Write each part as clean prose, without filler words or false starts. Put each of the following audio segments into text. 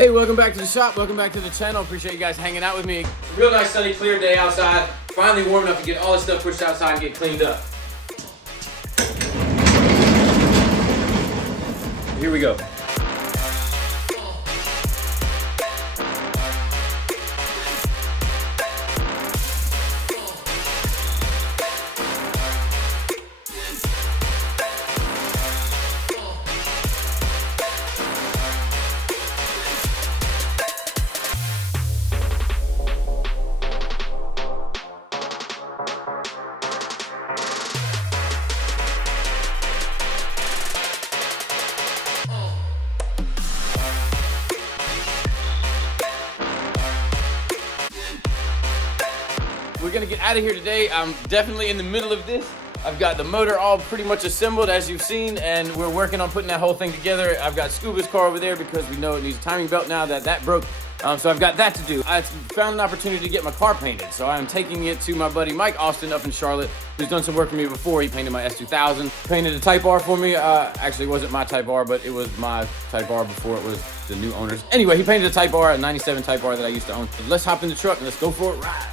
Hey, welcome back to the shop. Welcome back to the channel. Appreciate you guys hanging out with me. Real nice sunny, clear day outside. Finally warm enough to get all this stuff pushed outside and get cleaned up. Here we go. We're gonna get out of here today. I'm definitely in the middle of this. I've got the motor all pretty much assembled, as you've seen, and we're working on putting that whole thing together. I've got Scuba's car over there because we know it needs a timing belt now that broke. So I've got that to do. I found an opportunity to get my car painted, so I'm taking it to my buddy Mike Austin up in Charlotte, who's done some work for me before. He painted my S2000, painted a Type R for me. Actually, it wasn't my Type R, but it was my Type R before it was the new owners. Anyway, he painted a Type R, a 97 Type R that I used to own. So let's hop in the truck and let's go for a ride.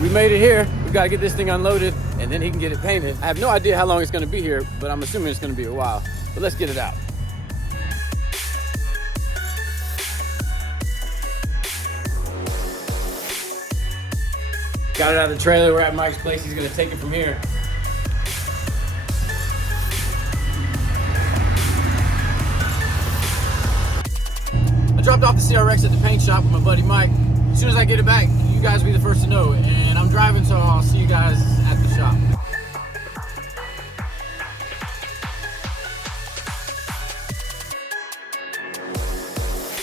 We made it here. We gotta get this thing unloaded and then he can get it painted. I have no idea how long it's gonna be here, but I'm assuming it's gonna be a while. But let's get it out. Got it out of the trailer. We're at Mike's place. He's gonna take it from here. I dropped off the CRX at the paint shop with my buddy Mike. As soon as I get it back, you guys will be the first to know. And I'm driving, so I'll see you guys at the shop.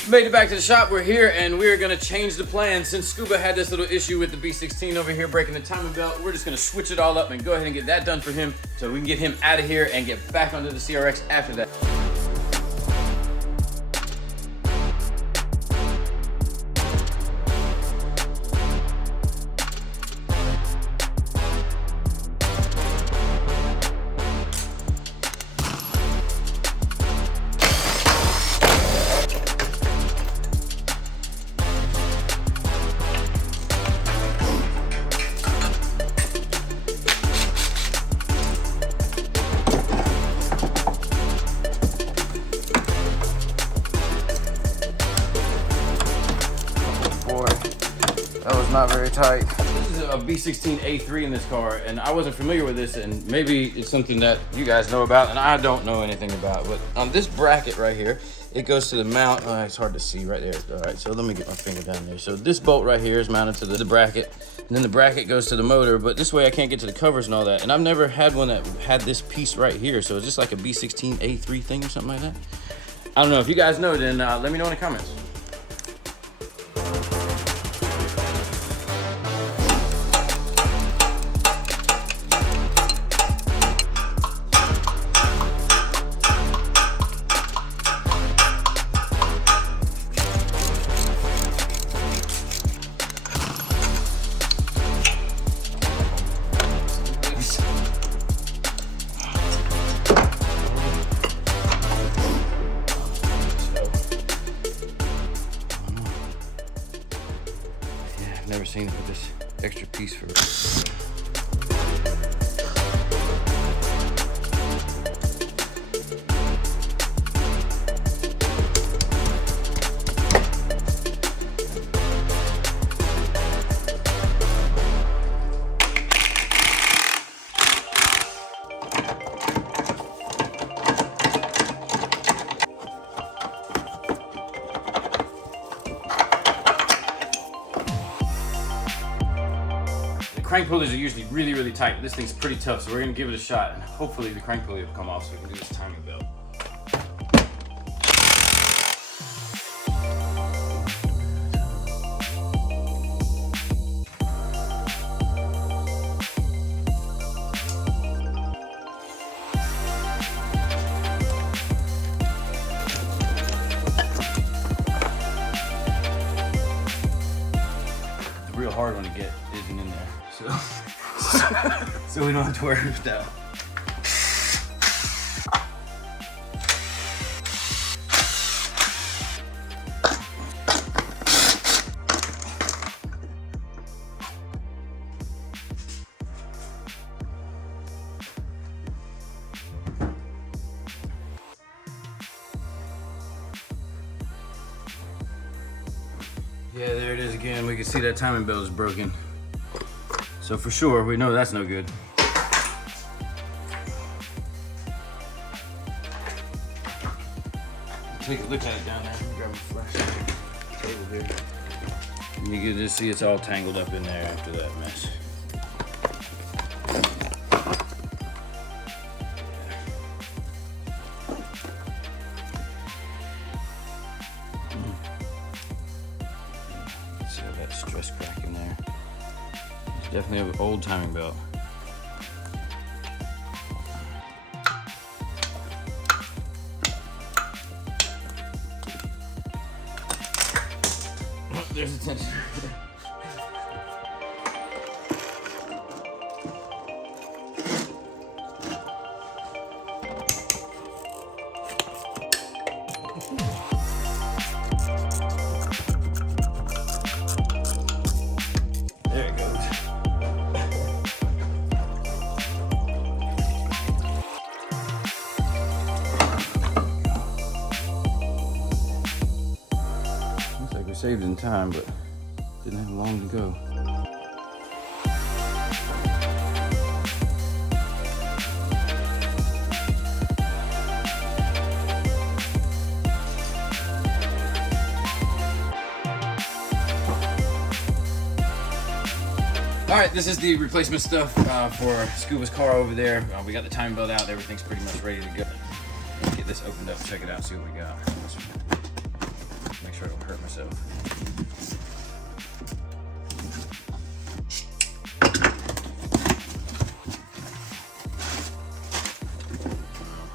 Made it back to the shop. We're here, and we're gonna change the plan. Since Scuba had this little issue with the B16 over here breaking the timing belt, we're just gonna switch it all up and go ahead and get that done for him so we can get him out of here and get back onto the CRX after that. That was not very tight. This is a B16 A3 in this car, and I wasn't familiar with this, and maybe it's something that you guys know about and I don't know anything about. But on this bracket right here, it goes to the mount. It's hard to see right there. All right, so let me get my finger down there. So this bolt right here is mounted to the bracket, and then the bracket goes to the motor, but this way I can't get to the covers and all that. And I've never had one that had this piece right here. So is this like a B16 A3 thing or something like that? I don't know. If you guys know, then let me know in the comments. Never seen it with this extra piece for it. Crank pulleys are usually really, really tight, but this thing's pretty tough, so we're gonna give it a shot, and hopefully the crank pulley will come off so we can do this timing belt. hard one to get isn't in there. So we don't have to worry about that. Yeah, there it is again. We can see that timing belt is broken. So for sure, we know that's no good. Take a look at it down there. Grab my flashlight. Table here. And you can just see it's all tangled up in there after that mess. See all that stress crack in there. It's definitely an old timing belt. There's a tension. There it goes. Looks like we saved in time, but didn't have long to go. All right, this is the replacement stuff for Scuba's car over there. We got the timing belt out. Everything's pretty much ready to go. Let's get this opened up, check it out, see what we got. Make sure I don't hurt myself.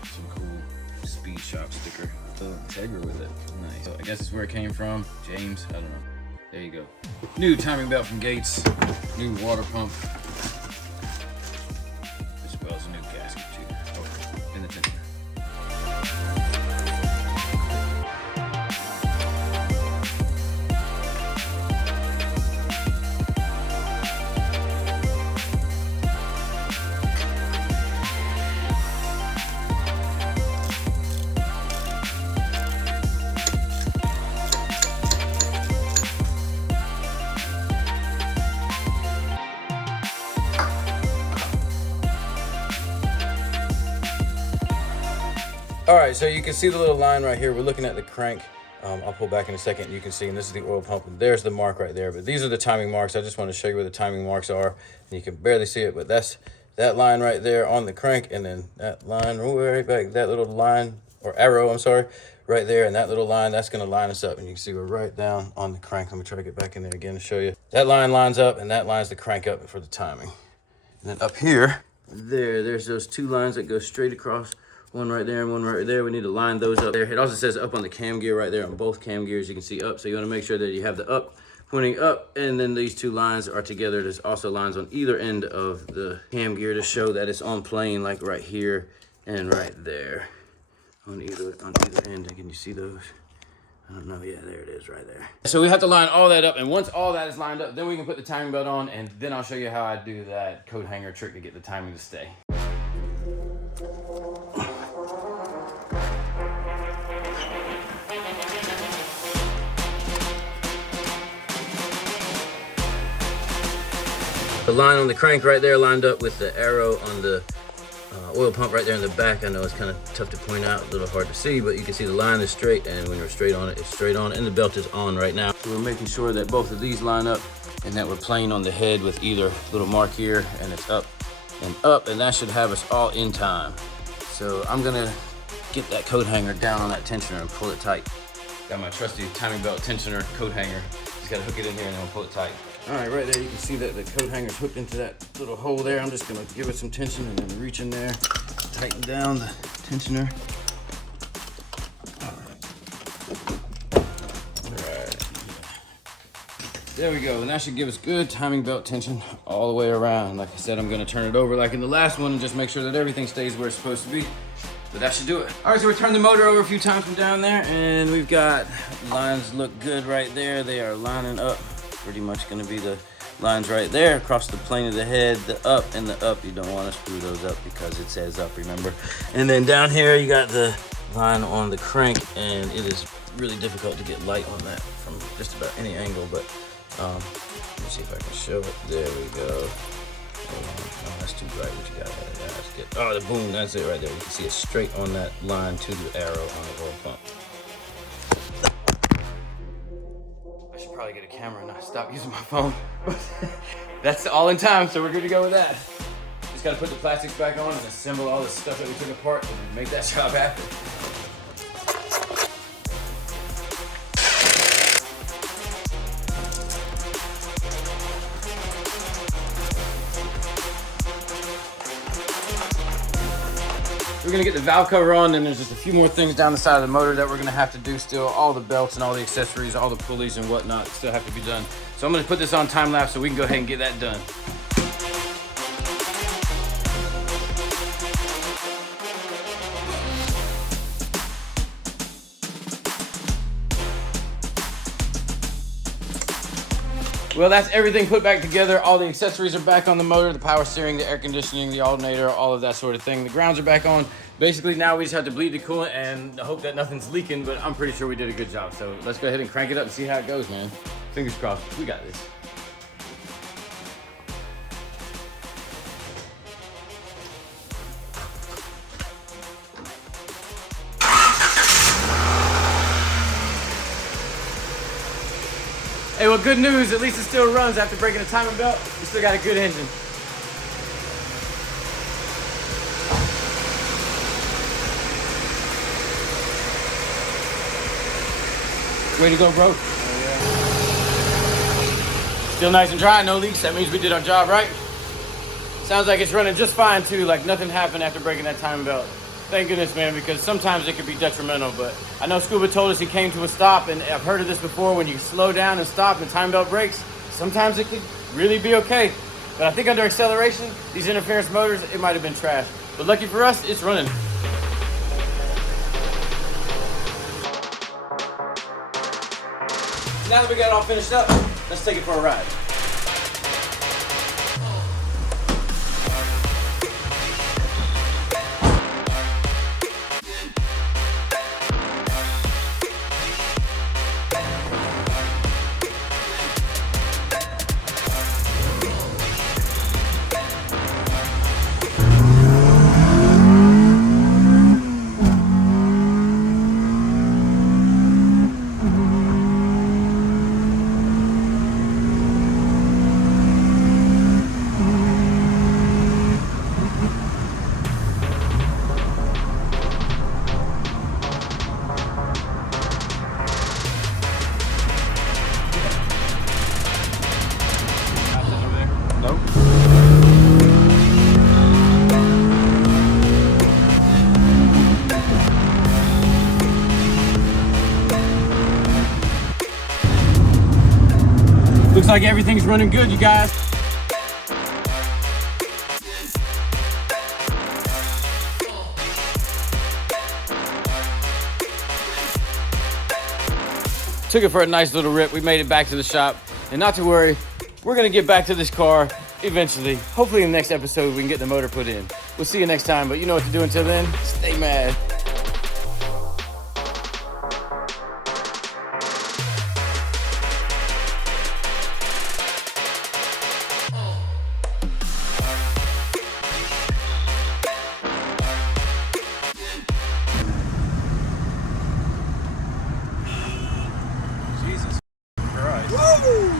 Some cool Speed Shop sticker. Integra with it. Nice. So I guess it's where it came from. James, I don't know. There you go. New timing belt from Gates. New water pump. As well as a new gasket too. Oh, in the tensioner. All right, so you can see the little line right here. We're looking at the crank. I'll pull back in a second. You can see, and this is the oil pump, and there's the mark right there. But these are the timing marks. I just want to show you where the timing marks are. And you can barely see it, but that's that line right there on the crank, and then that line right back, that little line, or arrow, I'm sorry, right there, and that little line, that's gonna line us up. And you can see we're right down on the crank. Let me try to get back in there again to show you. That line lines up, and that lines the crank up for the timing. And then up here, there's those two lines that go straight across. One right there and one right there. We need to line those up there. It also says up on the cam gear right there on both cam gears. You can see up. So you want to make sure that you have the up pointing up, and then these two lines are together. There's also lines on either end of the cam gear to show that it's on plane, like right here and right there. On either end. Can you see those? I don't know. Yeah, there it is right there. So we have to line all that up, and once all that is lined up, then we can put the timing belt on, and then I'll show you how I do that coat hanger trick to get the timing to stay. The line on the crank right there lined up with the arrow on the oil pump right there in the back. I know it's kind of tough to point out, a little hard to see, but you can see the line is straight, and when you're straight on it, it's straight on, and the belt is on right now. So we're making sure that both of these line up and that we're playing on the head with either little mark here, and it's up, and that should have us all in time. So I'm gonna get that coat hanger down on that tensioner and pull it tight. Got my trusty timing belt tensioner coat hanger. Just gotta hook it in here and then we'll pull it tight. All right, right there, you can see that the coat hanger's hooked into that little hole there. I'm just gonna give it some tension and then reach in there, tighten down the tensioner. All right. There we go, and that should give us good timing belt tension all the way around. Like I said, I'm gonna turn it over like in the last one and just make sure that everything stays where it's supposed to be. But that should do it. All right, so we turned the motor over a few times from down there, and we've got lines look good right there. They are lining up. Pretty much gonna be the lines right there across the plane of the head, the up and the up. You don't wanna screw those up because it says up, remember? And then down here, you got the line on the crank, and it is really difficult to get light on that from just about any angle, but let me see if I can show it. There we go. Oh, that's too bright. What you got right there? That's good. Oh, the boom, that's it right there. You can see it straight on that line to the arrow on the oil pump. I should probably get a camera and not stop using my phone. That's all in time, so we're good to go with that. Just gotta put the plastics back on and assemble all the stuff that we took apart and make that job happen. We're gonna get the valve cover on, and there's just a few more things down the side of the motor that we're gonna have to do still. All the belts and all the accessories, all the pulleys and whatnot still have to be done. So I'm gonna put this on time lapse so we can go ahead and get that done. Well, that's everything put back together. All the accessories are back on the motor, the power steering, the air conditioning, the alternator, all of that sort of thing. The grounds are back on. Basically, now we just have to bleed the coolant and hope that nothing's leaking, but I'm pretty sure we did a good job. So let's go ahead and crank it up and see how it goes, man. Fingers crossed, we got this. Hey, well, good news, at least it still runs after breaking the timing belt. We still got a good engine. Way to go, bro. Oh, yeah. Still nice and dry, no leaks. That means we did our job right. Sounds like it's running just fine too, like nothing happened after breaking that timing belt. Thank goodness, man, because sometimes it could be detrimental, but I know Scuba told us he came to a stop, and I've heard of this before. When you slow down and stop and the timing belt breaks, sometimes it could really be okay. But I think under acceleration, these interference motors, it might have been trash. But lucky for us, it's running. Now that we got it all finished up, let's take it for a ride. Looks like everything's running good, you guys. Took it for a nice little rip. We made it back to the shop. And not to worry, we're gonna get back to this car eventually. Hopefully in the next episode we can get the motor put in. We'll see you next time, but you know what to do until then. Stay mad.